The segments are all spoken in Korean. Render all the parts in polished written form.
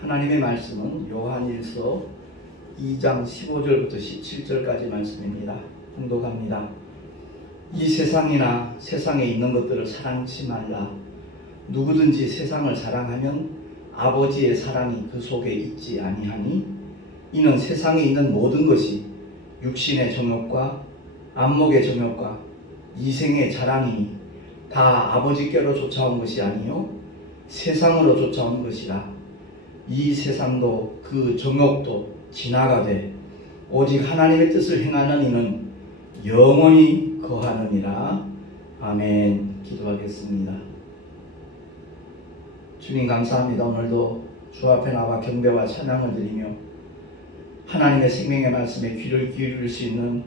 하나님의 말씀은 요한일서 2장 15절부터 17절까지 말씀입니다. 봉독합니다. 이 세상이나 세상에 있는 것들을 사랑치 말라. 누구든지 세상을 사랑하면 아버지의 사랑이 그 속에 있지 아니하니 이는 세상에 있는 모든 것이 육신의 정욕과 안목의 정욕과 이생의 자랑이니 다 아버지께로 쫓아온 것이 아니요 세상으로 쫓아온 것이라. 이 세상도 그 정욕도 지나가되 오직 하나님의 뜻을 행하는 이는 영원히 거하느니라. 아멘. 기도하겠습니다. 주님 감사합니다. 오늘도 주 앞에 나와 경배와 찬양을 드리며 하나님의 생명의 말씀에 귀를 기울일 수 있는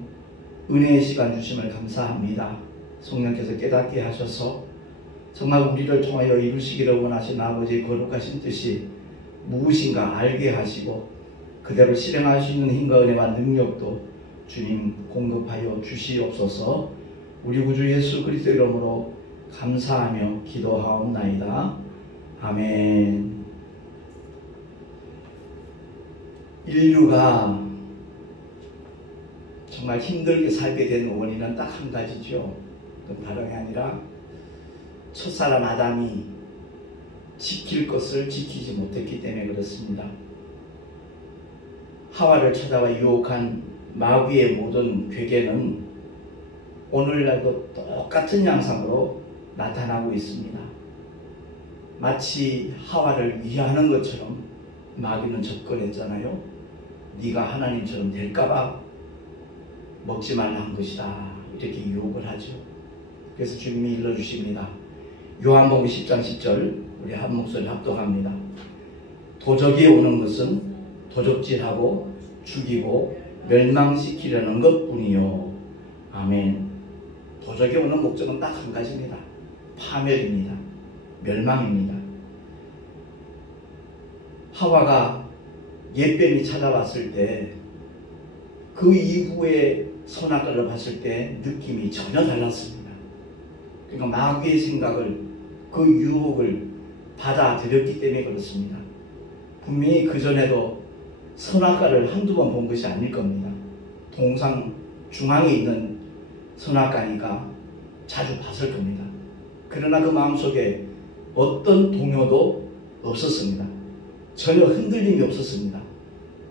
은혜의 시간 주심을 감사합니다. 성령께서 깨닫게 하셔서 정말 우리를 통하여 이루시기를 원하신 아버지의 거룩하신 뜻이 무엇인가 알게 하시고 그대로 실행할 수 있는 힘과 은혜와 능력도 주님 공급하여 주시옵소서. 우리 구주 예수 그리스도 이름으로 감사하며 기도하옵나이다. 아멘. 인류가 정말 힘들게 살게 된 원인은 딱 한 가지죠. 그건 다른 게 아니라 첫사람 아담이 지킬 것을 지키지 못했기 때문에 그렇습니다. 하와를 찾아와 유혹한 마귀의 모든 괴계는 오늘날도 똑같은 양상으로 나타나고 있습니다. 마치 하와를 위하는 것처럼 마귀는 접근했잖아요. 네가 하나님처럼 될까봐 먹지 말라 한 것이다. 이렇게 유혹을 하죠. 그래서 주님이 일러주십니다. 요한복음 10장 10절 우리 한 목소리 합독합니다. 도적이 오는 것은 도적질하고 죽이고 멸망시키려는 것뿐이요. 아멘. 도적이 오는 목적은 딱 한 가지입니다. 파멸입니다. 멸망입니다. 하와가 옛뱀이 찾아왔을 때 그 이후에 선악과를 봤을 때 느낌이 전혀 달랐습니다. 그러니까 마귀의 생각을 그 유혹을 받아들였기 때문에 그렇습니다. 분명히 그전에도 선악과를 한두 번 본 것이 아닐 겁니다. 동상 중앙에 있는 선악과니까 자주 봤을 겁니다. 그러나 그 마음속에 어떤 동요도 없었습니다. 전혀 흔들림이 없었습니다.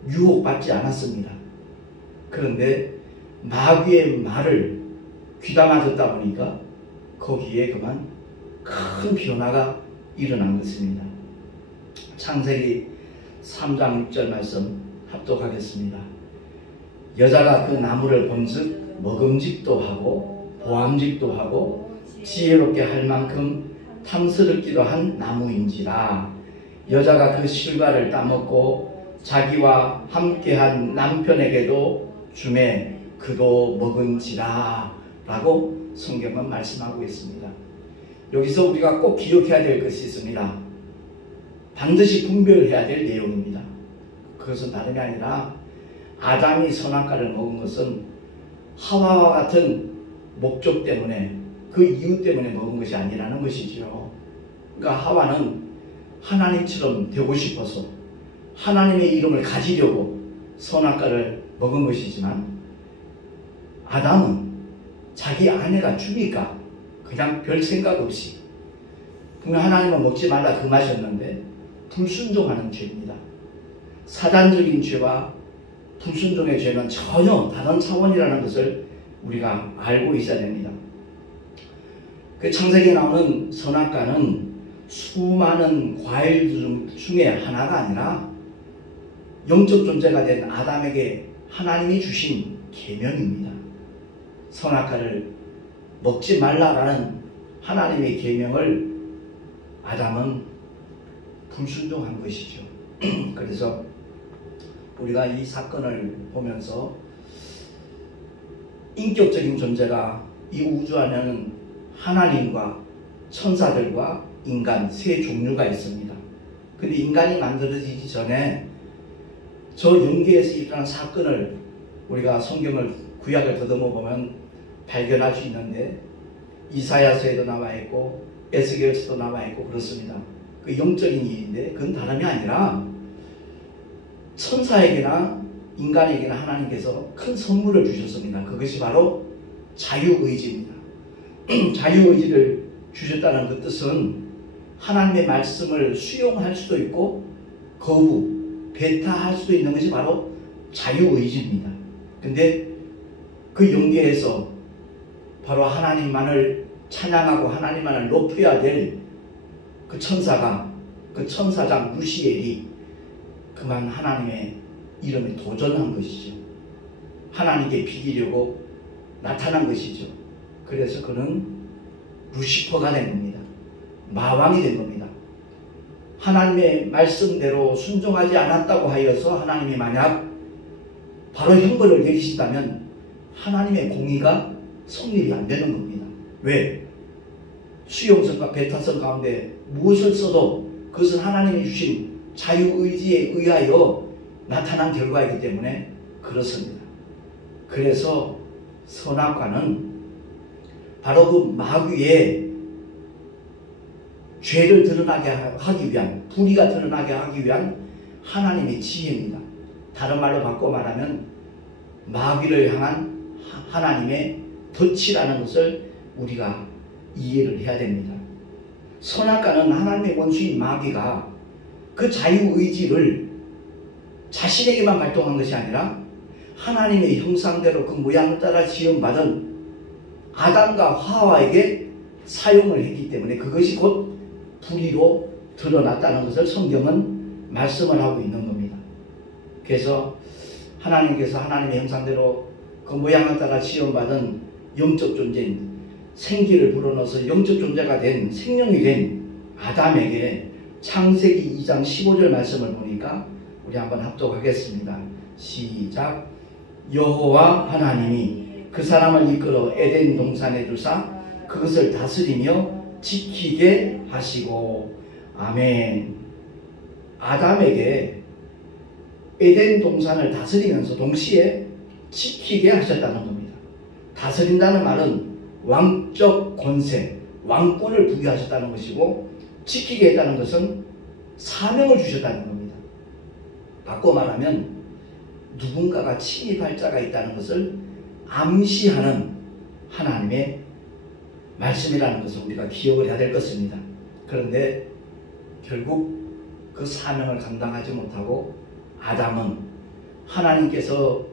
유혹받지 않았습니다. 그런데 마귀의 말을 귀담아 듣다 보니까 거기에 그만 큰 변화가 일어난 것입니다. 창세기 3장 6절 말씀 합독하겠습니다. 여자가 그 나무를 본즉 먹음직도 하고 보암직도 하고 지혜롭게 할 만큼 탐스럽기도 한 나무인지라. 여자가 그 실과를 따먹고 자기와 함께한 남편에게도 주매 그도 먹은지라 라고 성경은 말씀하고 있습니다. 여기서 우리가 꼭 기억해야 될 것이 있습니다. 반드시 분별해야 될 내용입니다. 그것은 다름이 아니라 아담이 선악과를 먹은 것은 하와와 같은 목적 때문에 그 이유 때문에 먹은 것이 아니라는 것이죠. 그러니까 하와는 하나님처럼 되고 싶어서 하나님의 이름을 가지려고 선악과를 먹은 것이지만 아담은 자기 아내가 주니까 그냥 별 생각 없이 분명 하나님은 먹지 말라 그 맛이었는데 불순종하는 죄입니다. 사단적인 죄와 불순종의 죄는 전혀 다른 차원이라는 것을 우리가 알고 있어야 됩니다. 그 창세기에 나오는 선악과는 수많은 과일 중에 하나가 아니라 영적 존재가 된 아담에게 하나님이 주신 계명입니다. 선악과를 먹지 말라라는 하나님의 계명을 아담은 불순종한 것이죠. 그래서 우리가 이 사건을 보면서 인격적인 존재가 이 우주 안에는 하나님과 천사들과 인간 세 종류가 있습니다. 근데 인간이 만들어지기 전에 저 영계에서 일어난 사건을 우리가 성경을 구약을 더듬어 보면 발견할 수 있는데 이사야서에도 나와 있고 에스겔서도 나와 있고 그렇습니다. 그 영적인 일인데 그건 다름이 아니라 천사에게나 인간에게나 하나님께서 큰 선물을 주셨습니다. 그것이 바로 자유의지입니다. 자유의지를 주셨다는 그 뜻은 하나님의 말씀을 수용할 수도 있고 배타할 수도 있는 것이 바로 자유의지입니다. 근데 그 영계에서 바로 하나님만을 찬양하고 하나님만을 높여야 될 그 천사가, 그 천사장 루시엘이 그만 하나님의 이름에 도전한 것이죠. 하나님께 비기려고 나타난 것이죠. 그래서 그는 루시퍼가 된 겁니다. 마왕이 된 겁니다. 하나님의 말씀대로 순종하지 않았다고 하여서 하나님이 만약 바로 형벌을 내리신다면 하나님의 공의가 성립이 안 되는 겁니다. 왜? 수용성과 배타성 가운데 무엇을 써도 그것은 하나님이 주신 자유의지에 의하여 나타난 결과이기 때문에 그렇습니다. 그래서 선악과는 바로 그 마귀의 죄를 드러나게 하기 위한, 불의가 드러나게 하기 위한 하나님의 지혜입니다. 다른 말로 바꿔 말하면 마귀를 향한 하나님의 덫이라는 것을 우리가 이해를 해야 됩니다. 선악과는 하나님의 원수인 마귀가 그 자유의지를 자신에게만 발동한 것이 아니라 하나님의 형상대로 그 모양을 따라 지음받은 아담과 하와에게 사용을 했기 때문에 그것이 곧 불의로 드러났다는 것을 성경은 말씀을 하고 있는 겁니다. 그래서 하나님께서 하나님의 형상대로 그 모양을 따라 지음받은 영적 존재인 생기를 불어넣어서 영적 존재가 된, 생명이 된 아담에게 창세기 2장 15절 말씀을 보니까 우리 한번 합독하겠습니다. 시작. 여호와 하나님이 그 사람을 이끌어 에덴 동산에 두사 그것을 다스리며 지키게 하시고. 아멘. 아담에게 에덴 동산을 다스리면서 동시에 지키게 하셨다는 겁니다. 다스린다는 말은 왕적 권세, 왕권을 부여하셨다는 것이고, 지키게 했다는 것은 사명을 주셨다는 겁니다. 바꿔 말하면 누군가가 침입할 자가 있다는 것을 암시하는 하나님의 말씀이라는 것을 우리가 기억을 해야 될 것입니다. 그런데 결국 그 사명을 감당하지 못하고 아담은 하나님께서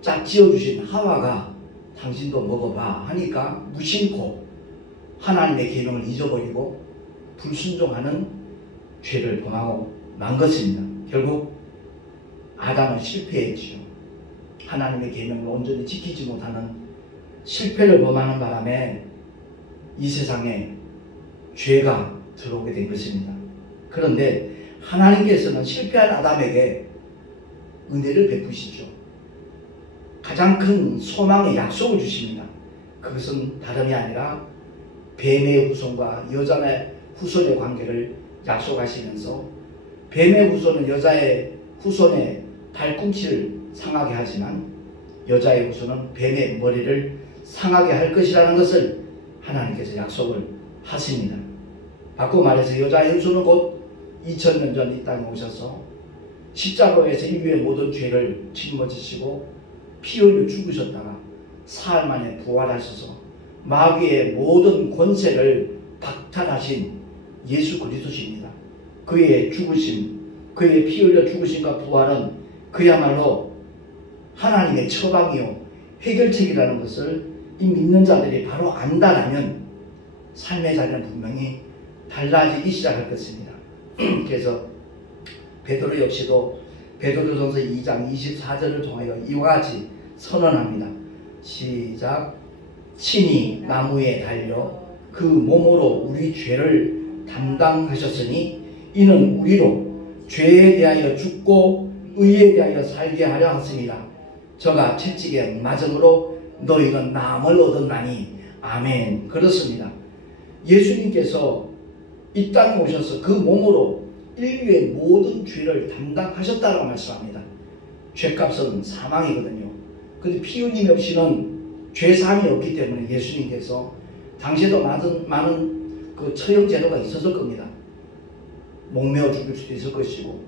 짝지어 주신 하와가 당신도 먹어봐 하니까 무심코 하나님의 계명을 잊어버리고 불순종하는 죄를 범하고 만 것입니다. 결국 아담은 실패했지요. 하나님의 계명을 온전히 지키지 못하는 실패를 범하는 바람에 이 세상에 죄가 들어오게 된 것입니다. 그런데 하나님께서는 실패한 아담에게 은혜를 베푸시죠. 가장 큰 소망의 약속을 주십니다. 그것은 다름이 아니라 뱀의 후손과 여자의 후손의 관계를 약속하시면서, 뱀의 후손은 여자의 후손의 발꿈치를 상하게 하지만 여자의 후손은 뱀의 머리를 상하게 할 것이라는 것을 하나님께서 약속을 하십니다. 바꿔 말해서 여자의 후손은 곧 2000년 전 이 땅에 오셔서 십자가에서 인류의 모든 죄를 짊어지시고 피 흘려 죽으셨다가 사흘 만에 부활하셔서 마귀의 모든 권세를 박탈하신 예수 그리스도십니다. 그의 죽으심, 그의 피 흘려 죽으심과 부활은 그야말로 하나님의 처방이요 해결책이라는 것을 이 믿는 자들이 바로 안다라면 삶의 자리는 분명히 달라지기 시작할 것입니다. 그래서 베드로 역시도 베드로전서 2장 24절을 통하여 이와 같이 선언합니다. 시작. 친히 나무에 달려 그 몸으로 우리 죄를 담당하셨으니 이는 우리로 죄에 대하여 죽고 의에 대하여 살게 하려 하십니다. 저가 채찍에 맞음으로 너희는 남을 얻었나니. 아멘. 그렇습니다. 예수님께서 이 땅에 오셔서 그 몸으로 인류의 모든 죄를 담당하셨다고 말씀합니다. 죄값은 사망이거든요. 근데 피 흘림 없이는 죄사함이 없기 때문에 예수님께서 당시에도 많은 그 처형 제도가 있었을 겁니다. 목매어 죽일 수도 있을 것이고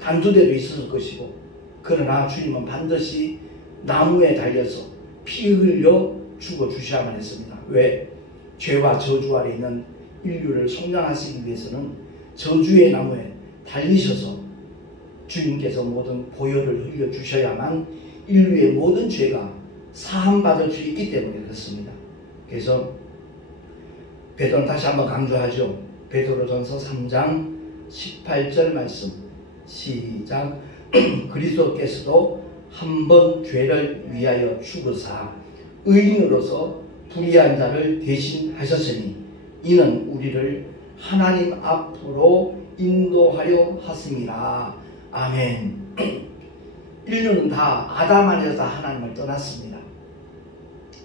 단두대도 있었을 것이고, 그러나 주님은 반드시 나무에 달려서 피 흘려 죽어 주셔야만 했습니다. 왜? 죄와 저주 아래 있는 인류를 속량하시기 위해서는 저주의 나무에 달리셔서 주님께서 모든 보혈을 흘려 주셔야만 인류의 모든 죄가 사함받을 수 있기 때문에 그렇습니다. 그래서 베드로는 다시 한번 강조하죠. 베드로전서 3장 18절 말씀 시작. 그리스도께서도 한 번 죄를 위하여 죽으사 의인으로서 불의한 자를 대신하셨으니 이는 우리를 하나님 앞으로 인도하려 하심이라. 아멘. 인류는 다 아담 안에서 하나님을 떠났습니다.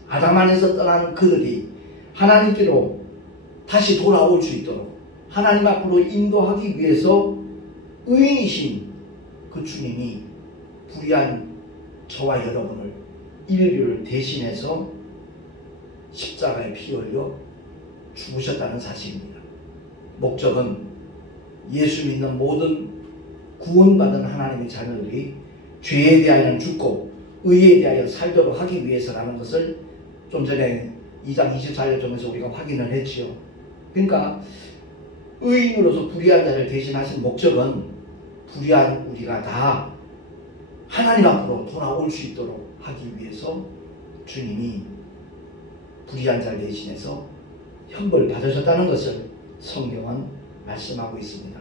아담 안에서 떠난 그들이 하나님께로 다시 돌아올 수 있도록 하나님 앞으로 인도하기 위해서 의인이신 그 주님이 불의한 저와 여러분을, 인류를 대신해서 십자가에 피 흘려 죽으셨다는 사실입니다. 목적은 예수 믿는 모든 구원받은 하나님의 자녀들이 죄에 대하여는 죽고 의에 대하여 살도록 하기 위해서라는 것을 좀 전에 2장 24절 통해서 우리가 확인을 했지요. 그러니까 의인으로서 불의한 자를 대신하신 목적은 불의한 우리가 다 하나님 앞으로 돌아올 수 있도록 하기 위해서 주님이 불의한 자를 대신해서 형벌을 받으셨다는 것을 성경은 말씀하고 있습니다.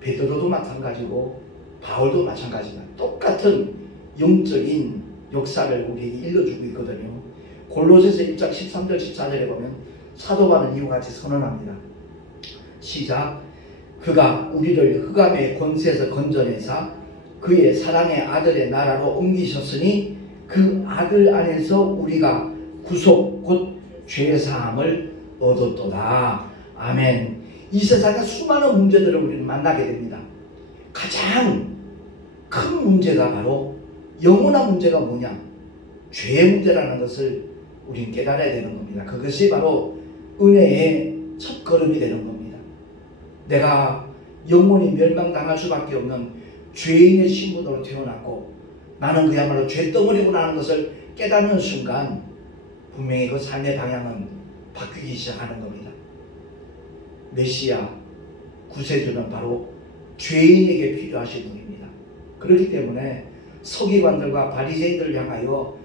베드로도 마찬가지고 바울도 마찬가지다. 똑같은 영적인 역사를 우리에게 일러주고 있거든요. 골로새서 1장 13절 14절에 보면 사도 바울은 이와 같이 선언합니다. 시작. 그가 우리를 흑암의 권세에서 건져내사 그의 사랑의 아들의 나라로 옮기셨으니 그 아들 안에서 우리가 구속 곧 죄사함을 얻었도다. 아멘. 이 세상에 수많은 문제들을 우리는 만나게 됩니다. 가장 큰 문제가 바로 영원한 문제가 뭐냐? 죄의 문제라는 것을 우리는 깨달아야 되는 겁니다. 그것이 바로 은혜의 첫 걸음이 되는 겁니다. 내가 영원히 멸망당할 수밖에 없는 죄인의 신분으로 태어났고 나는 그야말로 죄덩어리구나 하는 것을 깨닫는 순간 분명히 그 삶의 방향은 바뀌기 시작하는 겁니다. 메시아 구세주는 바로 죄인에게 필요하신 분입니다. 그렇기 때문에 서기관들과 바리새인들을 향하여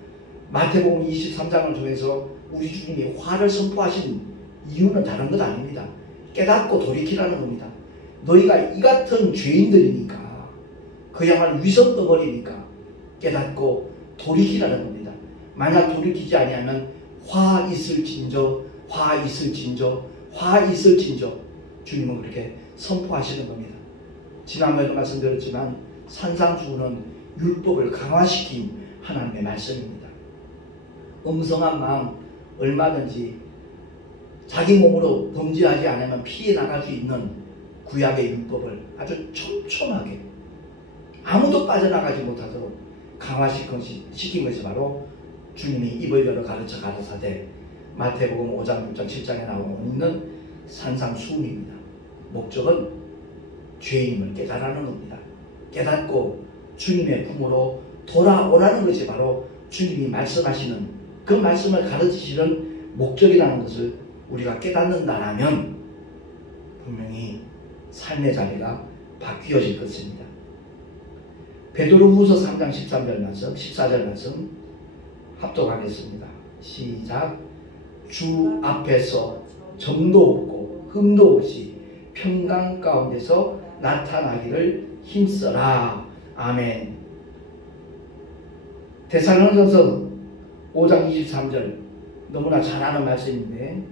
마태복음 23장을 통해서 우리 주님이 화를 선포하신 이유는 다른 것 아닙니다. 깨닫고 돌이키라는 겁니다. 너희가 이 같은 죄인들이니까, 그야말로 위선덩어리니까 깨닫고 돌이키라는 겁니다. 만약 돌이키지 아니하면 화 있을진저, 화 있을진저, 화 있을진저, 주님은 그렇게 선포하시는 겁니다. 지난번에도 말씀드렸지만 산상수훈은 율법을 강화시킨 하나님의 말씀입니다. 음성한 마음 얼마든지 자기 몸으로 범죄하지 않으면 피해 나갈 수 있는 구약의 율법을 아주 촘촘하게 아무도 빠져나가지 못하도록 강화시킨 것이 바로 주님이 입을 열어 가르쳐 가르사대 마태복음 5장 6장 7장에 나오는 산상수훈입니다. 목적은 죄인임을 깨달아는 겁니다. 깨닫고 주님의 품으로 돌아오라는 것이 바로 주님이 말씀하시는 그 말씀을 가르치시는 목적이라는 것을 우리가 깨닫는다라면 분명히 삶의 자리가 바뀌어질 것입니다. 베드로후서 3장 13절 말씀, 14절 말씀 합독하겠습니다. 시작. 주 앞에서 점도 없고 흠도 없이 평강 가운데서 나타나기를 힘써라. 아멘. 데살로니가서 5장 23절 너무나 잘 아는 말씀인데,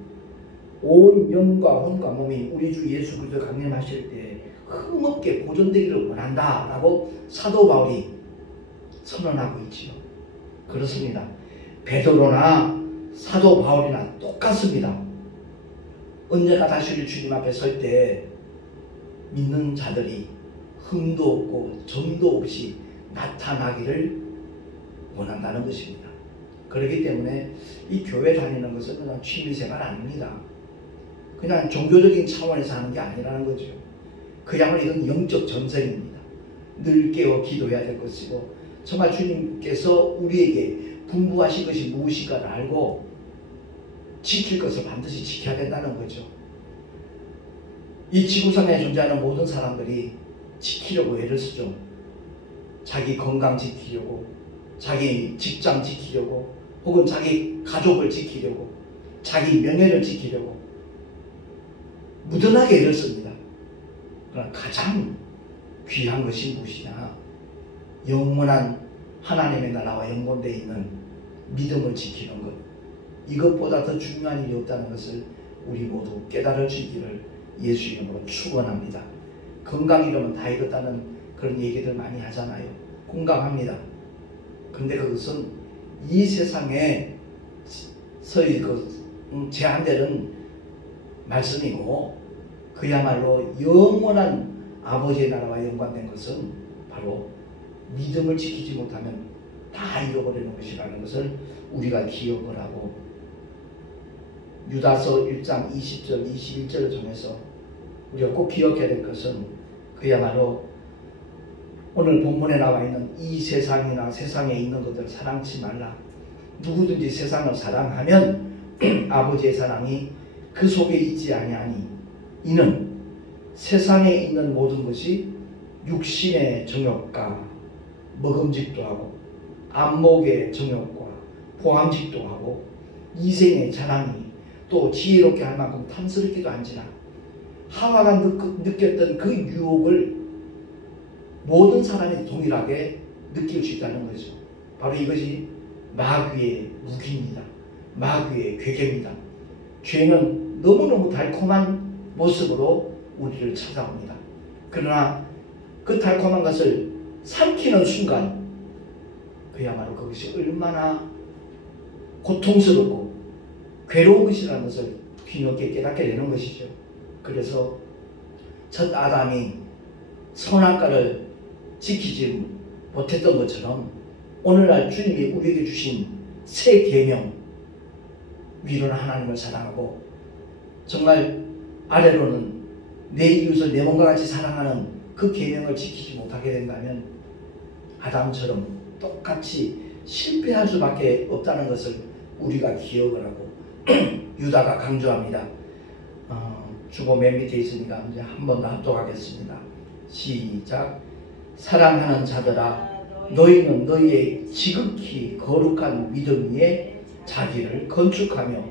온 영과 혼과 몸이 우리 주 예수 그리스도 강림하실 때 흠없게 보존되기를 원한다 라고 사도 바울이 선언하고 있지요. 그렇습니다. 베드로나 사도 바울이나 똑같습니다. 언제가 다시 우리 주님 앞에 설 때 믿는 자들이 흠도 없고 점도 없이 나타나기를 원한다는 것입니다. 그렇기 때문에 이 교회 다니는 것은 그냥 취미생활 아닙니다. 그냥 종교적인 차원에서 하는 게 아니라는 거죠. 그야말로 이건 영적 전쟁입니다. 늘 깨어 기도해야 될 것이고, 정말 주님께서 우리에게 분부하신 것이 무엇인가를 알고 지킬 것을 반드시 지켜야 된다는 거죠. 이 지구상에 존재하는 모든 사람들이 지키려고 애를 쓰죠. 자기 건강 지키려고, 자기 직장 지키려고, 혹은 자기 가족을 지키려고, 자기 명예를 지키려고 무던하게 애를 씁니다. 그러나 가장 귀한 것이 무엇이냐? 영원한 하나님의 나라와 연관되어 있는 믿음을 지키는 것. 이것보다 더 중요한 일이 없다는 것을 우리 모두 깨달을 수 있기를 예수 이름으로 축원합니다. 건강 잃으면 다 잃었다는 그런 얘기들 많이 하잖아요. 공감합니다. 근데 그것은 이 세상에서의 제한되는 말씀이고, 그야말로 영원한 아버지의 나라와 연관된 것은 바로 믿음을 지키지 못하면 다 잃어버리는 것이라는 것을 우리가 기억을 하고, 유다서 1장 20절 21절을 통해서 우리가 꼭 기억해야 될 것은 그야말로 오늘 본문에 나와 있는 이 세상이나 세상에 있는 것들을 사랑치 말라. 누구든지 세상을 사랑하면 아버지의 사랑이 그 속에 있지 아니하니, 이는 세상에 있는 모든 것이 육신의 정욕과 먹음직도 하고 안목의 정욕과 포함직도 하고 이생의 자랑이 또 지혜롭게 할 만큼 탐스럽기도 한지라. 하와가 느꼈던 그 유혹을 모든 사람이 동일하게 느낄 수 있다는 거죠. 바로 이것이 마귀의 무기입니다. 마귀의 괴계입니다. 죄는 너무너무 달콤한 모습으로 우리를 찾아옵니다. 그러나 그 달콤한 것을 삼키는 순간 그야말로 그것이 얼마나 고통스럽고 괴로운 것이라는 것을 뒤늦게 깨닫게 되는 것이죠. 그래서 첫 아담이 선악과를 지키지 못했던 것처럼 오늘날 주님이 우리에게 주신 새 계명, 위로는 하나님을 사랑하고 정말 아래로는 내 이웃을 내 몸과 같이 사랑하는 그 계명을 지키지 못하게 된다면 아담처럼 똑같이 실패할 수밖에 없다는 것을 우리가 기억을 하고 유다가 강조합니다. 주보 맨 밑에 있으니까 이제 한 번 더 합독하겠습니다. 시작. 사랑하는 자들아, 너희는 너희의 지극히 거룩한 믿음 위에 자기를 건축하며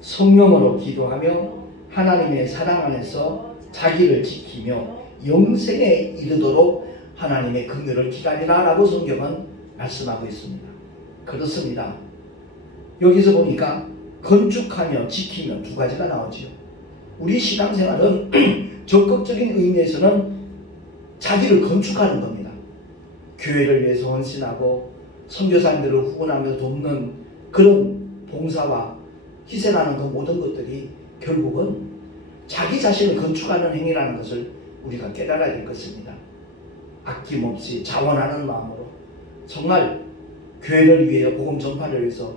성령으로 기도하며 하나님의 사랑 안에서 자기를 지키며 영생에 이르도록 하나님의 긍휼을 기다리라 라고 성경은 말씀하고 있습니다. 그렇습니다. 여기서 보니까 건축하며 지키며 두 가지가 나오지요. 우리 신앙생활은 적극적인 의미에서는 자기를 건축하는 겁니다. 교회를 위해서 헌신하고 선교사님들을 후원하며 돕는 그런 봉사와 희생하는 그 모든 것들이 결국은 자기 자신을 건축하는 행위라는 것을 우리가 깨달아야 될 것입니다. 아낌없이 자원하는 마음으로 정말 교회를 위해 복음 전파를 위해서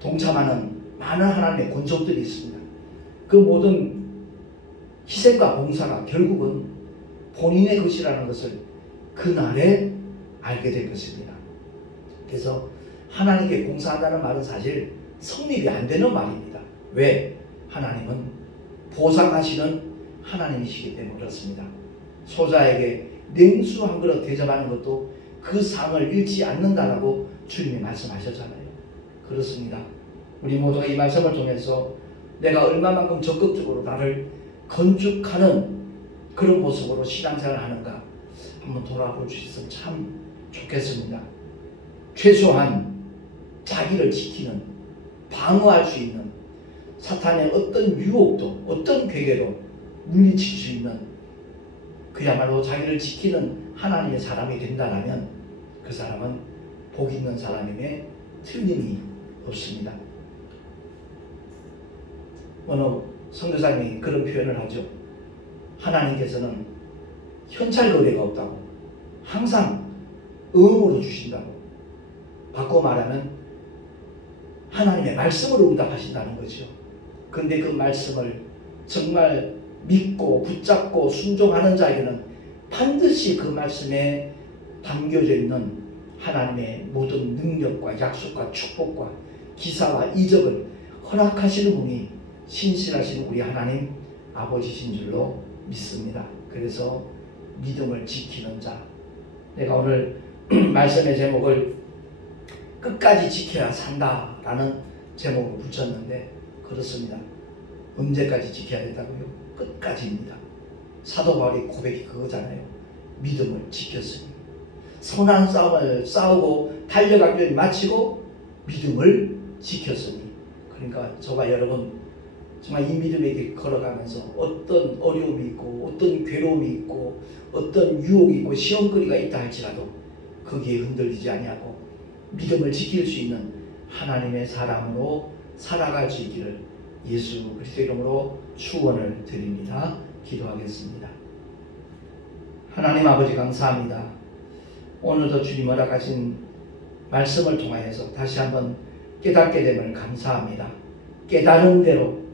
동참하는 많은 하나님의 권속들이 있습니다. 그 모든 희생과 봉사가 결국은 본인의 것이라는 것을 그날에 알게 될 것입니다. 그래서 하나님께 봉사한다는 말은 사실 성립이 안 되는 말입니다. 왜? 하나님은 보상하시는 하나님이시기 때문에 그렇습니다. 소자에게 냉수 한 그릇 대접하는 것도 그 상을 잃지 않는다라고 주님이 말씀하셨잖아요. 그렇습니다. 우리 모두가 이 말씀을 통해서 내가 얼마만큼 적극적으로 나를 건축하는 그런 모습으로 신앙생활을 하는가 한번 돌아볼 수 있으면 참 좋겠습니다. 최소한 자기를 지키는, 방어할 수 있는 사탄의 어떤 유혹도 어떤 괴계도 물리칠 수 있는 그야말로 자기를 지키는 하나님의 사람이 된다면 그 사람은 복 있는 사람임에 틀림이 없습니다. 어느 선교사님이 그런 표현을 하죠. 하나님께서는 현찰거래가 없다고, 항상 응으로 주신다고. 바꿔 말하면 하나님의 말씀으로 응답하신다는 거죠. 그런데 그 말씀을 정말 믿고 붙잡고 순종하는 자에게는 반드시 그 말씀에 담겨져 있는 하나님의 모든 능력과 약속과 축복과 기사와 이적을 허락하시는 분이 신실하신 우리 하나님 아버지신 줄로 믿습니다. 그래서 믿음을 지키는 자. 내가 오늘 말씀의 제목을 끝까지 지켜야 산다 라는 제목을 붙였는데 그렇습니다. 언제까지 지켜야 된다고요? 끝까지입니다. 사도 바울의 고백이 그거잖아요. 믿음을 지켰으니. 선한 싸움을 싸우고 달려가기를 마치고 믿음을 지켰으니. 그러니까 저와 여러분 정말 이 믿음의 길 걸어가면서 어떤 어려움이 있고 어떤 괴로움이 있고 어떤 유혹이 있고 시험거리가 있다 할지라도 거기에 흔들리지 아니하고 믿음을 지킬 수 있는 하나님의 사람으로 살아갈 수 있기를 예수 그리스도 이름으로 축원을 드립니다. 기도하겠습니다. 하나님 아버지 감사합니다. 오늘도 주님 허락하신 말씀을 통하여서 다시 한번 깨닫게 됨을 감사합니다. 깨달은 대로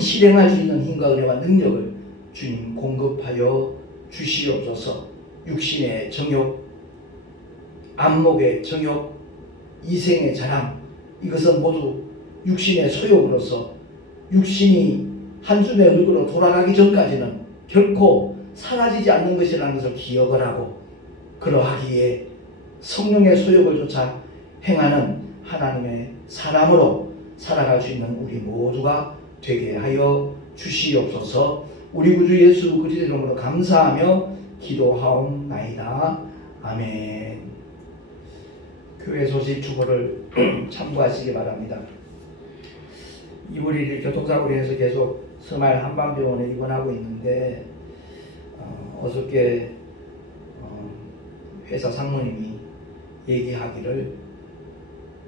실행할 수 있는 힘과 은혜와 능력을 주님 공급하여 주시옵소서. 육신의 정욕, 안목의 정욕, 이생의 자랑, 이것은 모두 육신의 소욕으로서 육신이 한 줌의 얼굴로 돌아가기 전까지는 결코 사라지지 않는 것이라는 것을 기억을 하고 그러하기에 성령의 소욕을 쫓아 행하는 하나님의 사람으로 살아갈 수 있는 우리 모두가 되게 하여 주시옵소서. 우리 구주 예수 그리스도 이름으로 감사하며 기도하옵나이다. 아멘. 교회 소식 주보를 참고하시기 바랍니다. 이번 1일 교통사고로 인해서 계속 서말 한방병원에 입원하고 있는데 어저께 회사 상무님이 얘기하기를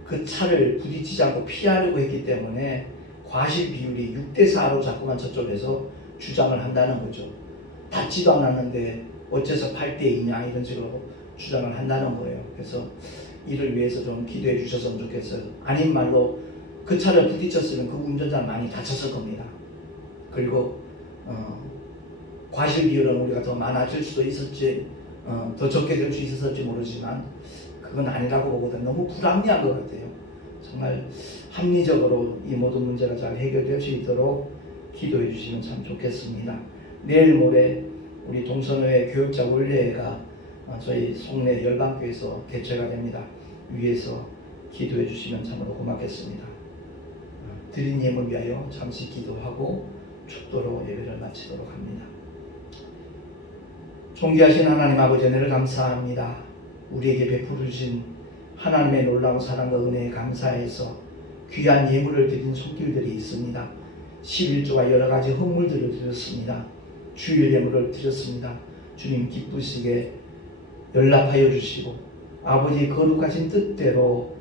그 차를 부딪히지 않고 피하려고 했기 때문에 과실 비율이 6대4로 자꾸만 저쪽에서 주장을 한다는 거죠. 닿지도 않았는데 어째서 8대2냐 이런 식으로 주장을 한다는 거예요. 그래서 이를 위해서 좀 기도해 주셨으면 좋겠어요. 아닌 말로 그 차를 부딪혔으면 그 운전자는 많이 다쳤을 겁니다. 그리고 과실 비율은 우리가 더 많아질 수도 있을지 더 적게 될 수 있었을지 모르지만 그건 아니라고 보거든. 너무 불합리한 것 같아요. 정말 합리적으로 이 모든 문제가 잘 해결될 수 있도록 기도해 주시면 참 좋겠습니다. 내일 모레 우리 동선회 교육자 원례회가 저희 송내 열방교에서 개최가 됩니다. 위에서 기도해 주시면 참으로 고맙겠습니다. 드린 예물 위하여 잠시 기도하고 축도로 예배를 마치도록 합니다. 존귀하신 하나님 아버지 은혜를 감사합니다. 우리에게 베풀어 주신 하나님의 놀라운 사랑과 은혜에 감사해서 귀한 예물을 드린 손길들이 있습니다. 11조와 여러가지 헌물들을 드렸습니다. 주일 예물을 드렸습니다. 주님 기쁘시게 연락하여 주시고 아버지의 거룩하신 뜻대로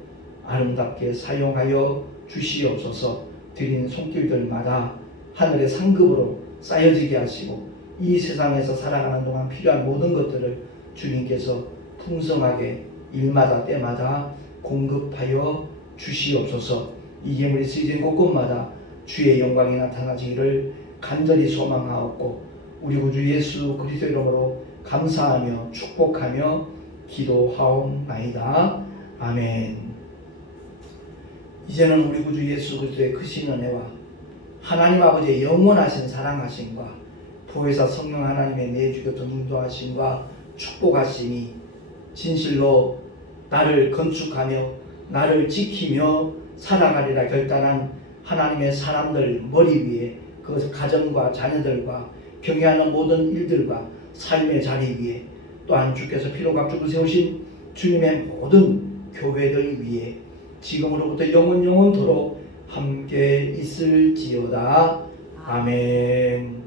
아름답게 사용하여 주시옵소서. 드린 손길들마다 하늘의 상급으로 쌓여지게 하시고 이 세상에서 살아가는 동안 필요한 모든 것들을 주님께서 풍성하게 일마다 때마다 공급하여 주시옵소서. 이 예물이 쓰여진 곳곳마다 주의 영광이 나타나지기를 간절히 소망하옵고 우리 구주 예수 그리스도 이름으로 감사하며 축복하며 기도하옵나이다. 아멘. 이제는 우리 구주 예수 그리스도의 크신 은혜와 하나님 아버지의 영원하신 사랑하심과 보혜사 성령 하나님의 내주교통 인도하심과 축복하심이 진실로 나를 건축하며 나를 지키며 살아가리라 결단한 하나님의 사람들 머리 위에 그 가정과 자녀들과 경외하는 모든 일들과 삶의 자리 위에 또한 주께서 피로 각주고 세우신 주님의 모든 교회들 위에 지금으로부터 영원토록 함께 있을지어다. 아멘.